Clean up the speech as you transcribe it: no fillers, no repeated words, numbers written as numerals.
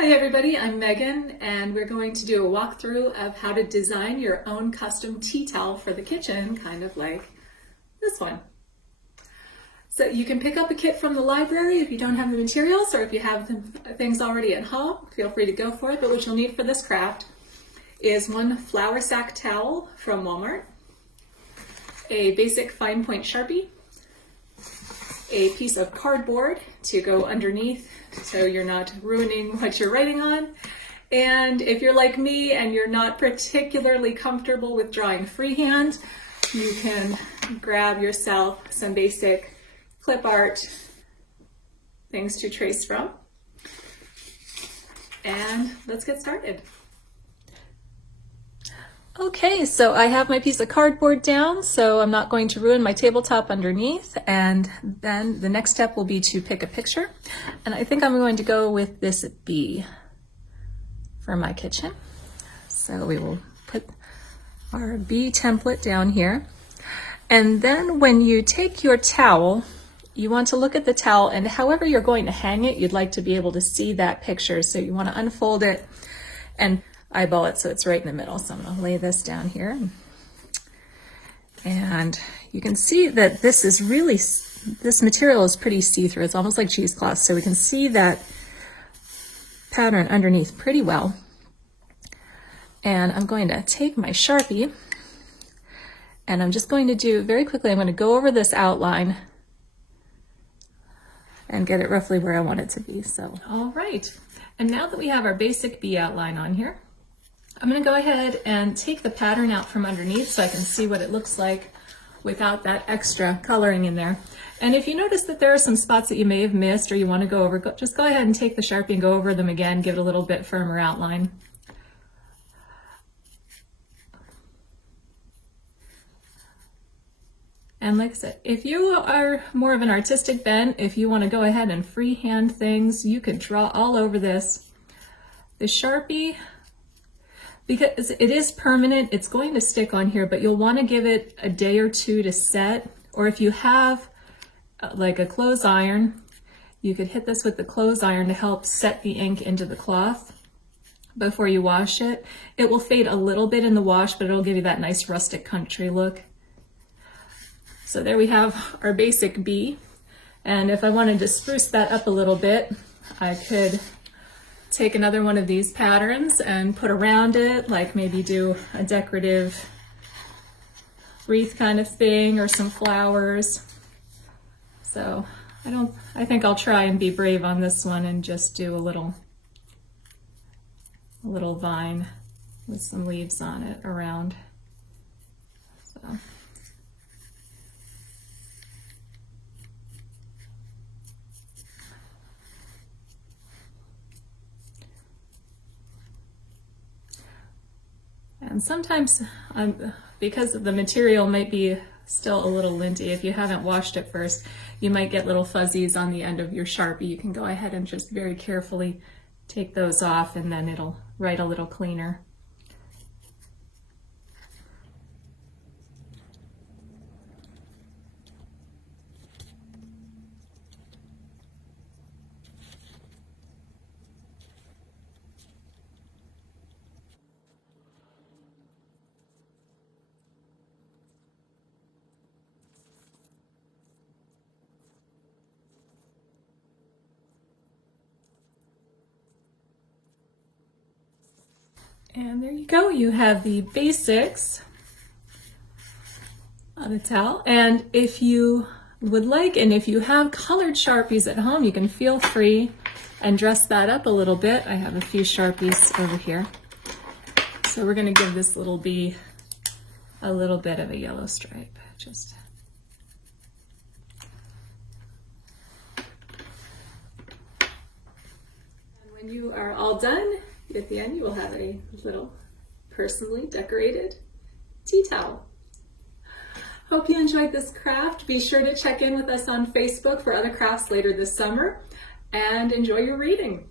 Hi everybody, I'm Megan and we're going to do a walkthrough of how to design your own custom tea towel for the kitchen, kind of like this one. So you can pick up a kit from the library if you don't have the materials, or if you have things already at home, feel free to go for it. But what you'll need for this craft is one flour sack towel from Walmart, a basic fine point Sharpie, a piece of cardboard to go underneath so you're not ruining what you're writing on. And if you're like me and you're not particularly comfortable with drawing freehand, you can grab yourself some basic clip art things to trace from. And let's get started. Okay, so I have my piece of cardboard down, so I'm not going to ruin my tabletop underneath. And then the next step will be to pick a picture. And I think I'm going to go with this bee for my kitchen. So we will put our bee template down here. And then when you take your towel, you want to look at the towel, and however you're going to hang it, you'd like to be able to see that picture. So you want to unfold it and eyeball it so it's right in the middle. So I'm going to lay this down here. And you can see that this is really, this material is pretty see-through. It's almost like cheesecloth. So we can see that pattern underneath pretty well. And I'm going to take my Sharpie and I'm just going to do very quickly, I'm going to go over this outline and get it roughly where I want it to be. So, all right. And now that we have our basic bee outline on here, I'm going to go ahead and take the pattern out from underneath so I can see what it looks like without that extra coloring in there. And if you notice that there are some spots that you may have missed or you want to go over, just go ahead and take the Sharpie and go over them again, give it a little bit firmer outline. And like I said, if you are more of an artistic bent, if you want to go ahead and freehand things, you can draw all over this. The Sharpie, because it is permanent, it's going to stick on here, but you'll want to give it a day or two to set. Or if you have like a clothes iron, you could hit this with the clothes iron to help set the ink into the cloth before you wash it. It will fade a little bit in the wash, but it'll give you that nice rustic country look. So there we have our basic bee. And if I wanted to spruce that up a little bit, I could take another one of these patterns and put around it, like maybe do a decorative wreath kind of thing or some flowers. So I think I'll try and be brave on this one and just do a little vine with some leaves on it around. So. And sometimes, because the material might be still a little linty, if you haven't washed it first, you might get little fuzzies on the end of your Sharpie. You can go ahead and just very carefully take those off, and then it'll write a little cleaner. And there you go, you have the basics on the towel. And if you would like, and if you have colored Sharpies at home, you can feel free and dress that up a little bit. I have a few Sharpies over here. So we're gonna give this little bee a little bit of a yellow stripe. Just and when you are all done, at the end, you will have a little personally decorated tea towel. Hope you enjoyed this craft. Be sure to check in with us on Facebook for other crafts later this summer, and enjoy your reading.